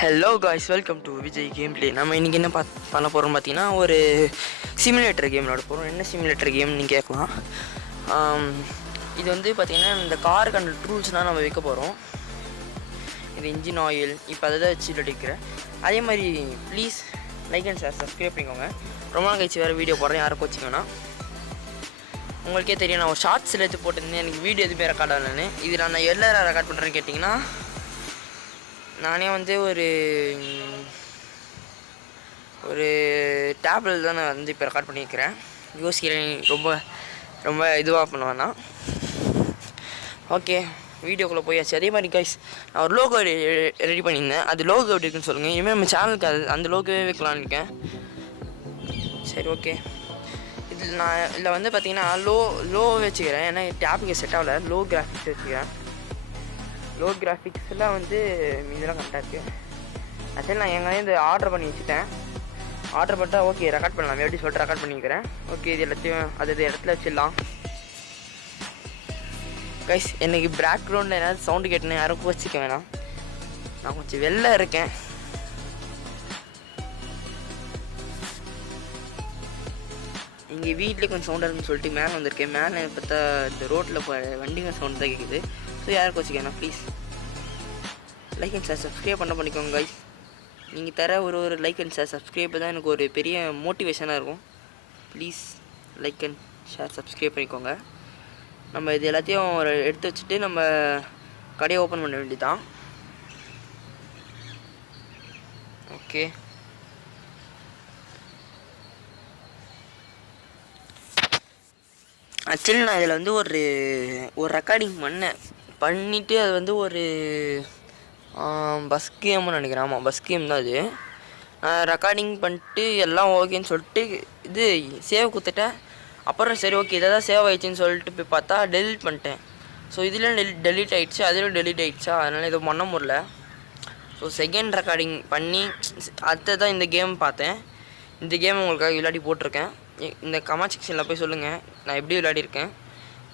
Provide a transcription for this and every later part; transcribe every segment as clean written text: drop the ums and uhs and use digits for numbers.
Hello guys, welcome to Vijay game play. நம்ம இன்றைக்கி என்ன பண்ண போகிறோம்னு பார்த்தீங்கன்னா, ஒரு சிமுலேட்டர் கேம் விளாட போகிறோம். என்ன சிமுலேட்டர் கேம்னு நீங்கள் கேட்கலாம். இது வந்து பார்த்திங்கன்னா, இந்த காருக்கான டூல்ஸ்லாம் நம்ம வைக்க போகிறோம். இது இன்ஜின் ஆயில் இப்போ அதை தான் வச்சு விளையாடிக்கிறேன். அதே மாதிரி please like and share subscribe பண்ணிக்கோங்க. ரொம்ப நாள் கழிச்சு வேறு வீடியோ போடுறேன், யாரும் கோச்சிக்கோன்னா. உங்களுக்கே தெரியும், நான் ஒரு ஷார்ட்ஸில் எடுத்து போட்டிருந்தேன். எனக்கு வீடியோ எதுவுமே ரெக்கார்ட் ஆகலன்னு. இது நான் எல்லாரும் ரெக்கார்ட் பண்ணுறேன்னு கேட்டிங்கன்னா, நானே வந்து ஒரு டேப்லெட் தான் நான் வந்து இப்போ ரெக்கார்ட் பண்ணியிருக்கிறேன். யோசிக்கிறேன், ரொம்ப இதுவாக பண்ணுவேன்னா. ஓகே, வீடியோக்குள்ளே போயாச்சு. அதே மாதிரி கைஸ், நான் ஒரு லோகோ ரெடி பண்ணியிருந்தேன். அது லோகோ எப்படி இருக்குன்னு சொல்லுங்கள். இனிமேல் நம்ம சேனலுக்கு அந்த லோகோவே வைக்கலான்னு இருக்கேன். சரி, ஓகே. இதில் வந்து பார்த்திங்கன்னா லோ வச்சுக்கிறேன். ஏன்னா டேப்புக்கு செட் ஆகலை. லோ கிராஃபிக்ஸ் வச்சுக்கிறேன். லோ கிராஃபிக்ஸ்லாம் வந்து இதெல்லாம் கரெக்டாக இருக்குது. ஆக்சுவலி நான் எங்கேயும் இந்த ஆர்டர் பண்ணி வச்சுட்டேன். ஆர்டர் பண்ணிட்டால் ஓகே ரெக்கார்ட் பண்ணலாம் எப்படி சொல்லிட்டு ரெக்கார்ட் பண்ணிக்கிறேன். ஓகே, இது எல்லாத்தையும் அது இடத்துல வச்சிடலாம். கைஸ், எனக்கு பேக்ரவுண்டில் ஏதாவது சவுண்டு கேட்டுன்னு யாரும் வச்சுக்க வேணாம். நான் கொஞ்சம் வெளில இருக்கேன். இங்கே வீட்டில் கொஞ்சம் சவுண்டாக இருக்குன்னு சொல்லிட்டு மேலே வந்திருக்கேன். மேலே பார்த்தா இந்த ரோட்டில் வண்டிங்க சவுண்டு தான் கேட்குது. ஸோ யாருக்கு வச்சுக்கேண்ணா please like and share subscribe பண்ணிக்கோங்க கைஸ். நீங்கள் தர ஒரு லைக் அண்ட் ஷேர் சப்ஸ்கிரைப் தான் எனக்கு ஒரு பெரிய மோட்டிவேஷனாக இருக்கும். Please like and share subscribe பண்ணிக்கோங்க. நம்ம இது எல்லாத்தையும் எடுத்து வச்சுட்டு நம்ம கடையை ஓப்பன் பண்ண வேண்டியதான். ஓகே, ஆக்சுவலி நான் இதில் வந்து ஒரு ரெக்கார்டிங் பண்ணிவிட்டு அது வந்து ஒரு பஸ் கேம்னு நினைக்கிறேன். ஆமாம், பஸ் கேம் தான் அது. ரெக்கார்டிங் பண்ணிட்டு எல்லாம் ஓகேன்னு சொல்லிட்டு இது சேவ் கொடுத்துட்டேன். அப்புறம் சரி ஓகே இதை தான் சேவ் ஆயிடுச்சின்னு சொல்லிட்டு போய் பார்த்தா டெலிட் பண்ணிட்டேன். ஸோ இதுலேயும் டெலிட் ஆகிடுச்சு, அதிலும் டெலிட் ஆகிடுச்சா, அதனால் எதுவும் பண்ண முடியல. ஸோ செகண்ட் ரெக்கார்டிங் பண்ணி அடுத்த தான் இந்த கேம் பார்த்தேன். இந்த கேம் உங்களுக்காக விளையாடி போட்டிருக்கேன். இந்த கமெண்ட் செக்ஷனில் போய் சொல்லுங்கள் நான் எப்படி விளையாடிருக்கேன்,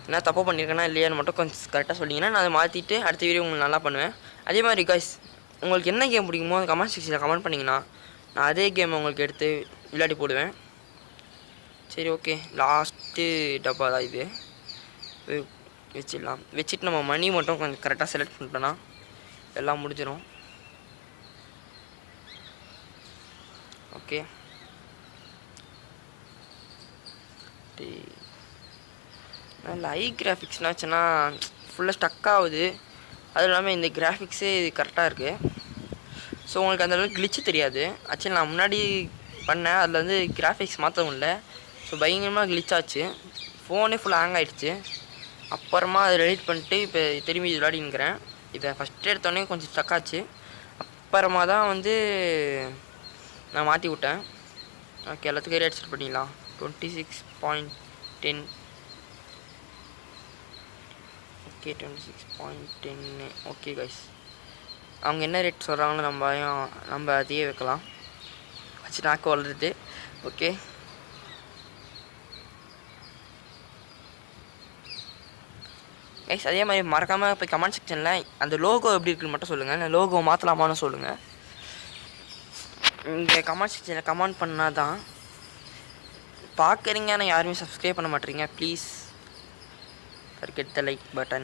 என்ன தப்பு பண்ணியிருக்கேன்னா இல்லையான்னு மட்டும் கொஞ்சம் கரெக்டாக சொன்னீங்கன்னா நான் அதை மாற்றிட்டு அடுத்த வீடியோ உங்களுக்கு நல்லா பண்ணுவேன். அதே மாதிரி கைஸ், உங்களுக்கு என்ன கேம் பிடிக்குமோ அந்த கமெண்ட் செக்ஷனில் கமெண்ட் பண்ணிங்கன்னா நான் அதே கேம் உங்களுக்கு எடுத்து விளையாடி போடுவேன். சரி, ஓகே. லாஸ்ட்டு டப்பா தான் இது. வச்சிடலாம். வச்சுட்டு நம்ம மணி மட்டும் கொஞ்சம் கரெக்டாக செலக்ட் பண்ணிட்டோன்னா எல்லாம் முடிஞ்சிடும். ஓகே, நல்ல ஹை கிராஃபிக்ஸ்னாச்சுன்னா ஃபுல்லாக ஸ்டக் ஆகுது. அதுவும் இல்லாமல் இந்த கிராஃபிக்ஸே இது கரெக்டாக இருக்குது. ஸோ உங்களுக்கு அந்தளவுக்கு கிளிச்சு தெரியாது. ஆக்சுவலி நான் முன்னாடி பண்ணேன், அதில் வந்து கிராஃபிக்ஸ் மாற்றவும் இல்லை. ஸோ பயங்கரமாக கிளிச் ஆச்சு. ஃபோனே ஃபுல்லாக ஹேங் ஆகிடுச்சு. அப்புறமா அதை டெலிட் பண்ணிட்டு இப்போ திரும்பி விளையாடிங்கிறேன். இதை ஃபஸ்ட்டு எடுத்தோடனே கொஞ்சம் ஸ்டக் ஆச்சு. அப்புறமா தான் வந்து நான் மாற்றி விட்டேன். ஓகே, எல்லாத்துக்கும் ரேட் செட் பண்ணிடலாம். 26.10. ஓகே, 26.10. ஓகே கைஸ், அவங்க என்ன ரேட் சொல்கிறாங்களோ நம்ம அதையே வைக்கலாம். வச்சு நாக்கு வளருது. ஓகே, கைஸ், அதே மாதிரி மறக்காமல் போய் கமெண்ட் செக்ஷனில் அந்த லோகோ எப்படி இருக்குன்னு மட்டும் சொல்லுங்கள். இல்லை லோகோ மாற்றலாமான்னு சொல்லுங்கள். இங்கே கமெண்ட் செக்ஷனில் கமெண்ட் பண்ணால் தான் பார்க்குறீங்க. ஆனால் யாருமே சப்ஸ்கிரைப் பண்ண மாட்டேறீங்க. Please forget the like button.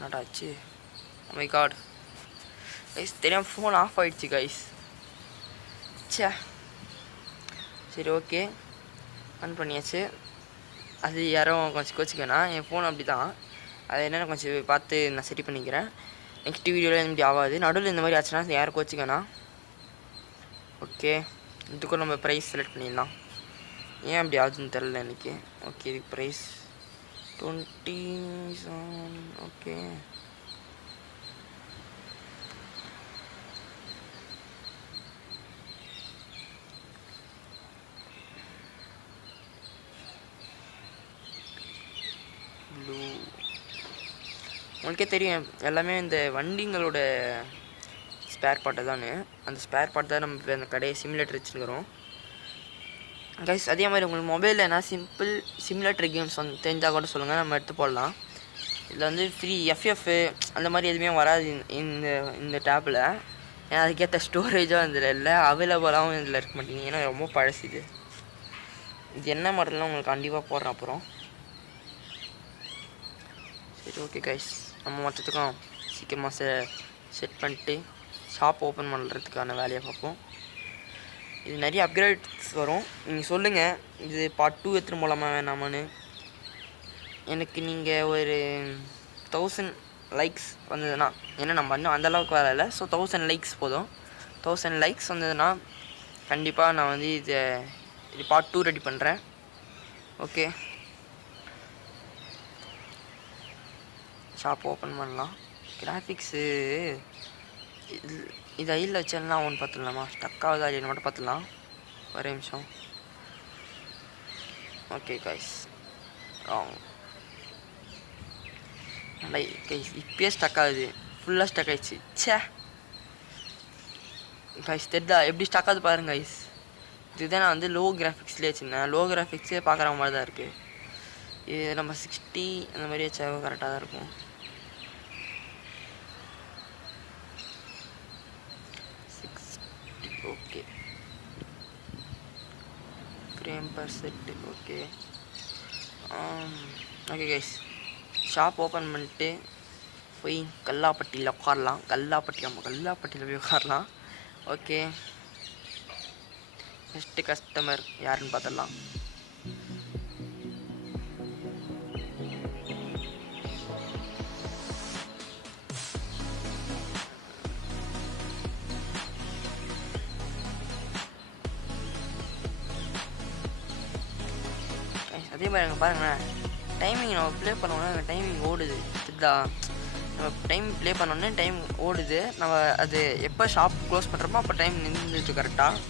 நடாச்சு. Oh my god கைஸ், தெரியாமல் ஃபோன் ஆஃப் ஆகிடுச்சு கைஸ். சரி, ஓகே, ஆன் பண்ணியாச்சு. அது யாரும் கொஞ்சம் கோச்சிக்கணும், என் ஃபோன் அப்படி தான். அது என்னென்ன கொஞ்சம் பார்த்து நான் சரி பண்ணிக்கிறேன். நெக்ஸ்ட் வீடியோவில் இப்படி ஆகாது. நடுவில் இந்த மாதிரி ஆச்சுன்னா யாரும் கோச்சிக்கணும். ஓகே, இதுக்கும் நம்ம ப்ரைஸ் செலக்ட் பண்ணிடலாம். ஏன் அப்படி ஆகுதுன்னு தெரில எனக்கு. ஓகே, இதுக்கு ப்ரைஸ் 27. Okay, blue. உங்களுக்கே தெரியும் எல்லாமே இந்த வண்டிங்களோட ஸ்பேர் பார்ட்டு தானே. அந்த ஸ்பேர் பார்ட் தான் நம்ம அந்த கடையை சிமுலேட்டர் வச்சுருக்கிறோம். கைஸ் அதே மாதிரி உங்களுக்கு மொபைலில் என்ன சிமுலேட்டர் கேம்ஸ் வந்து தெரிஞ்சால் கூட சொல்லுங்கள், நம்ம எடுத்து போடலாம். இதில் வந்து ஃப்ரீ எஃப்எஃப் அந்த மாதிரி எதுவுமே வராது இந்த இந்த டேப்பில். ஏன்னா அதுக்கேற்ற ஸ்டோரேஜும் இதில் இல்லை, அவைலபிளாகவும் இதில் இருக்க மாட்டேங்குது. ஏன்னா ரொம்ப பழசு இது. என்ன மாடல்லாம் உங்களுக்கு கண்டிப்பாக போடுறேன் அப்புறம். சரி ஓகே கைஸ், நம்ம மொத்தத்துக்கும் சீக்கிரமாக செட் பண்ணிட்டு ஷாப் ஓப்பன் பண்ணுறதுக்கான வேலையை பார்ப்போம். இது நிறைய அப்கிரேட்ஸ் வரும். நீங்கள் சொல்லுங்கள் இது பார்ட் 2 எடுத்துகிட்டு போகலாமா வேணாமான்னு. எனக்கு நீங்கள் ஒரு 1000 லைக்ஸ் வந்ததுன்னா, ஏன்னா நம்ம இன்னும் அந்தளவுக்கு வேலை இல்லை, ஸோ 1000 லைக்ஸ் போதும். 1000 லைக்ஸ் வந்ததுன்னா கண்டிப்பாக நான் வந்து இது பார்ட் 2 ரெடி பண்ணுறேன். ஓகே, ஷாப் ஓப்பன் பண்ணலாம். கிராஃபிக்ஸு இது ஐயில் வச்சேன்னா ஒன்று பார்த்துடலாமா, ஸ்டக் ஆகுது ஐயில் மட்டும் பார்த்துடலாம். ஒரே நிமிஷம். ஓகே கைஸ், கைஸ் இப்பயே ஸ்டக் ஆகுது, ஃபுல்லாக ஸ்டக் ஆகிடுச்சு. சே கைஸ் தெரிதா எப்படி ஸ்டக் ஆகுது பாருங்க கைஸ். இதுதான் நான் வந்து லோ கிராஃபிக்ஸ்லேயே வச்சுருந்தேன். லோ கிராஃபிக்ஸே பார்க்குற மாதிரி தான் இருக்குது. இது நம்ம 60 அந்த மாதிரி வச்சா கரெக்டாக தான் இருக்கும். Okay, frame per set. Okay okay guys, shop open பண்ணிட்டு போய் கல்லாப்பட்டியில் உட்காரலாம். கல்லாப்பட்டியில் போய் உட்காரலாம். ஓகே, ஃபஸ்ட்டு கஸ்டமர் யாருன்னு பார்த்துடலாம். அதே மாதிரி அங்கே பாருங்களேன், டைமிங் நம்ம ப்ளே பண்ணோன்னா டைமிங் ஓடுது. இதுதா நம்ம டைம் ப்ளே பண்ணோன்னே டைம் ஓடுது. நம்ம அது எப்போ ஷாப் க்ளோஸ் பண்ணுறோமோ அப்போ டைம் நின்றுச்சு கரெக்டாக.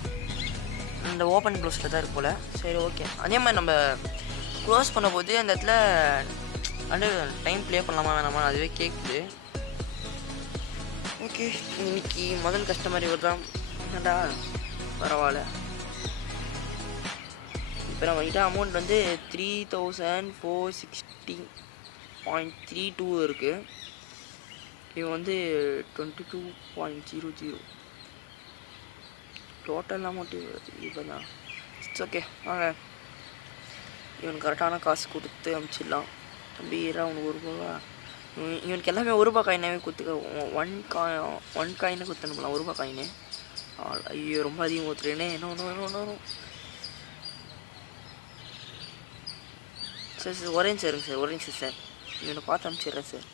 இந்த ஓப்பன் க்ளோஸில் தான் இருக்கு போல். சரி ஓகே, அதே மாதிரி நம்ம க்ளோஸ் பண்ணும்போது அந்த இடத்துல வந்து டைம் ப்ளே பண்ணலாமா வேணாமா அதுவே கேட்குது. ஓகே, இன்னைக்கு முதல் கஸ்டமர் இவர் தான். என்னடா பரவாயில்ல. இப்போ நம்மகிட்ட அமௌண்ட் வந்து 3460.32 இருக்குது. இவன் வந்து 22.00 டோட்டல் அமௌண்ட்டு இப்போ தான். இட்ஸ் ஓகே, வாங்க இவனுக்கு கரெக்டான காசு கொடுத்து அனுப்பிச்சிடலாம். தம்பி அவனுக்கு ₹1. இவனுக்கு எல்லாமே ₹1 காயினாகவே கொடுத்துக்க. ஒன் காயினை கொடுத்து அனுப்பலாம், ₹1 காயினு. ஐயோ ரொம்ப அதிகம் கொடுத்துருனே. இன்னும் சார் ஒரே நிமிஷம் இருங்க சார், ஒரே நிமிஷம் சார், இவனை பார்த்து அனுப்பிச்சிடுறேன் சார்.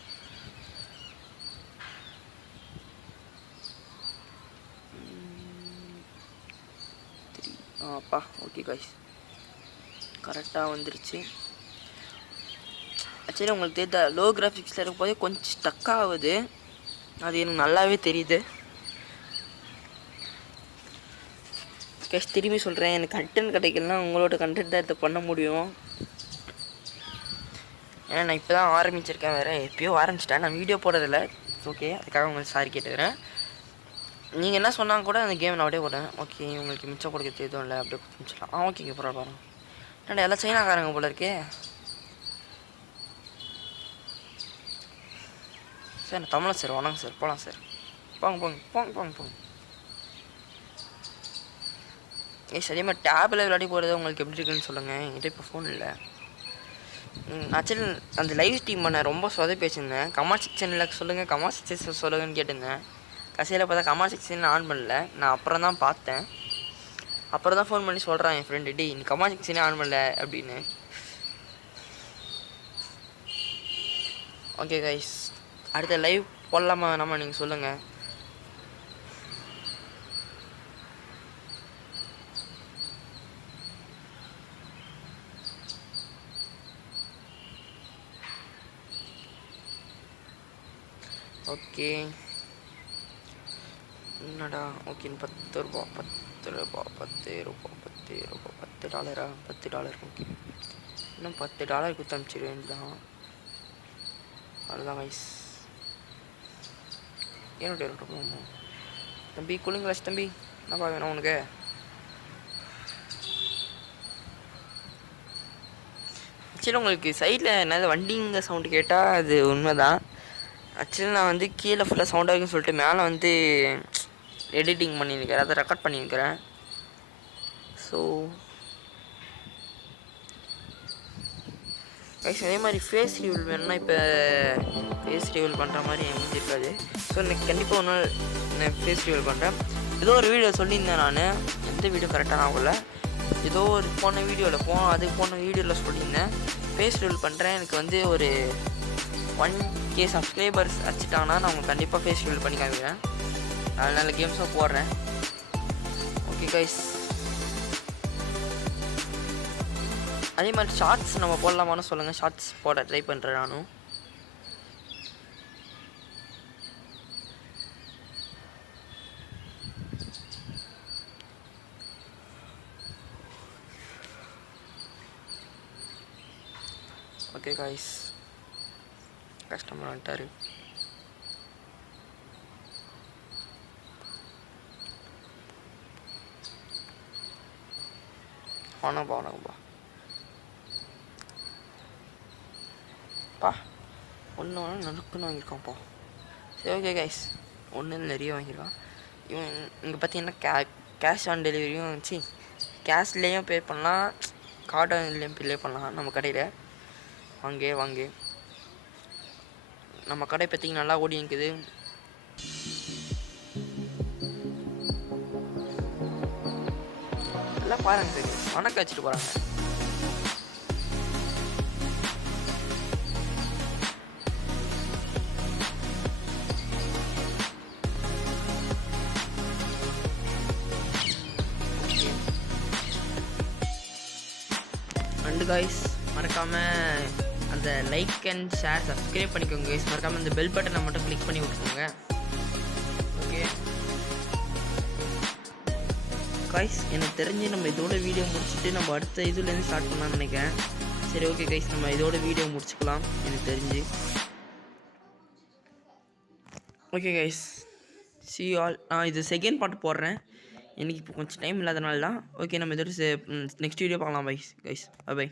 அப்பா ஓகே காய்ஸ், கரெக்டாக வந்துருச்சு. ஆக்சுவலி உங்களுக்கு தெரியுதா, லோ கிராஃபிக்ஸில் இருக்கும்போதே கொஞ்சம் ஸ்டக் ஆகுது, அது எனக்கு நல்லாவே தெரியுது. கேஷ் திரும்பி சொல்கிறேன், எனக்கு கண்டென்ட் கிடைக்கலன்னா உங்களோட கண்டென்ட் தான் எடுத்து பண்ண முடியும். ஏன்னா நான் இப்போ தான் ஆரம்பிச்சிருக்கேன், வேறு எப்போயோ ஆரம்பிச்சிட்டேன். நான் வீடியோ போடுறதில்ல. ஓகே, அதுக்காக உங்களுக்கு சாரி கேட்டுக்கிறேன். நீங்கள் என்ன சொன்னால் கூட அந்த கேம் நான் அப்படியே போட்டேன். ஓகே, உங்களுக்கு மிச்சம் கொடுக்க எதுவும் இல்லை, அப்படியே முடிச்சிடலாம். ஓகேங்க, பரவாயில்ல. ஏன்னா எல்லாம் சைனாக்காரங்க போல இருக்கே சார். நான் தமிழா சார், வணக்கம் சார், போகலாம் சார். போங்க. அதே மாதிரி டேபில் விளையாடி போகிறது உங்களுக்கு எப்படி இருக்குன்னு சொல்லுங்கள். என்கிட்ட இப்போ ஃபோன் இல்லை. ஆக்சுவலி அந்த லைவ் ஸ்ட்ரீம் பண்ண ரொம்ப சொதப்பி வச்சுருந்தேன். கமெண்ட் செக்ஷனில் சொல்லுங்கள், கமெண்ட் செக்ஷன் சொல்லுங்கன்னு கேட்டிருந்தேன். கடைசியில் பார்த்தா கமெண்ட் செக்ஷன் ஆன் பண்ணல. நான் அப்புறம் தான் பார்த்தேன். அப்புறம் தான் ஃபோன் பண்ணி சொல்கிறான் என் ஃப்ரெண்டு, டி நீ கமெண்ட் செக்ஷனே ஆன் பண்ணல அப்படின்னு. ஓகே கைஸ், அடுத்த லைவ் போடலாமா வேணாமா நீங்கள் சொல்லுங்கள். ஓகே, என்னடா ஓகே, ₹10 $10. ஓகே, இன்னும் $10 கொடுத்து அனுப்பிச்சிடுவேன் தான். அவ்வளோதான் கைஸ். ஏன்னுடைய தம்பி கூலிங் கிளாஸ் தம்பி, என்னப்பா வேணும் உனக்கு? ஆக்சுவலி உங்களுக்கு சைடில் என்னது வண்டிங்க சவுண்டு கேட்டால் அது உண்மை தான். ஆக்சுவலி நான் வந்து கீழே ஃபுல்லாக சவுண்டாக இருக்குன்னு சொல்லிட்டு மேலே வந்து எடிட்டிங் பண்ணியிருக்கிறேன், அதை ரெக்கார்ட் பண்ணியிருக்கிறேன். ஸோ கைஸ் அதே மாதிரி ஃபேஸ் ரிவீல் வேணும்னா இப்போ ஃபேஸ் ரிவீல் பண்ணுற மாதிரி எனக்கு இருக்காது. ஸோ எனக்கு கண்டிப்பாக ஒரு நாள் நான் ஃபேஸ் ரிவீல் பண்ணுறேன். ஏதோ ஒரு வீடியோ சொல்லியிருந்தேன் நான், எந்த வீடியோ கரெக்டாக ஆகல, ஏதோ ஒரு போன வீடியோவில் சொல்லியிருந்தேன் ஃபேஸ் ரிவீல் பண்ணுறேன். எனக்கு வந்து ஒரு 1K சப்ஸ்கிரைபர்ஸ் அடிச்சிட்டாங்கன்னா நான் உங்களுக்கு கண்டிப்பாக ஃபேஸ் ரிவீல் பண்ணி காமிக்கிறேன். நல்ல கேம்ஸாக போடுறேன். ஓகே கைஸ், அதே மாதிரி ஷார்ட்ஸ் நம்ம போடலாமான்னு சொல்லுங்கள், ஷார்ட்ஸ் போட ட்ரை பண்ணுறேன் நானும். ஓகே காய்ஸ், கஸ்டமர் வந்துட்டாரு. வணக்கம்பா பா, ஒன்று நறுக்குன்னு வாங்கியிருக்கான்ப்பா. சரி ஓகே கைஸ், ஒன்று நிறைய வாங்கியிருக்கான் இவன். இங்கே பார்த்தீங்கன்னா கேஷ் ஆன் டெலிவரியும் வந்துச்சு, கேஷ்லேயும் பே பண்ணலாம், கார்டு ஆன்லேயும் ப்ளே பண்ணலாம் நம்ம கடையில். வாங்க நம்ம கடை பார்த்திங்கன்னா நல்லா ஓடி நிற்குது. எல்லாம் பாருங்க சரி, வணக்கம் வச்சுட்டு போகிறாங்க. அண்டு காய்ஸ், மறக்காமல் அந்த லைக் அண்ட் ஷேர் சப்ஸ்கிரைப் பண்ணிக்கோங்க கைஸ். மறக்காமல் அந்த பெல் பட்டனை மட்டும் கிளிக் பண்ணி விட்டுக்கோங்க. ஓகே காய்ஸ், எனக்கு தெரிஞ்சு நம்ம இதோட வீடியோ முடிச்சுட்டு நம்ம அடுத்த இதுலேருந்து ஸ்டார்ட் பண்ணலாம்னு நினைக்கிறேன். சரி ஓகே கைஸ், நம்ம இதோட வீடியோ முடிச்சுக்கலாம் எனக்கு தெரிஞ்சு. Okay guys, see you all. நான் இது செகண்ட் பார்ட் போடுறேன், எனக்கு இப்போ கொஞ்சம் டைம் இல்லாதனால தான். ஓகே, நம்ம இதோட நெக்ஸ்ட் வீடியோ பார்க்கலாம். Bye guys, by.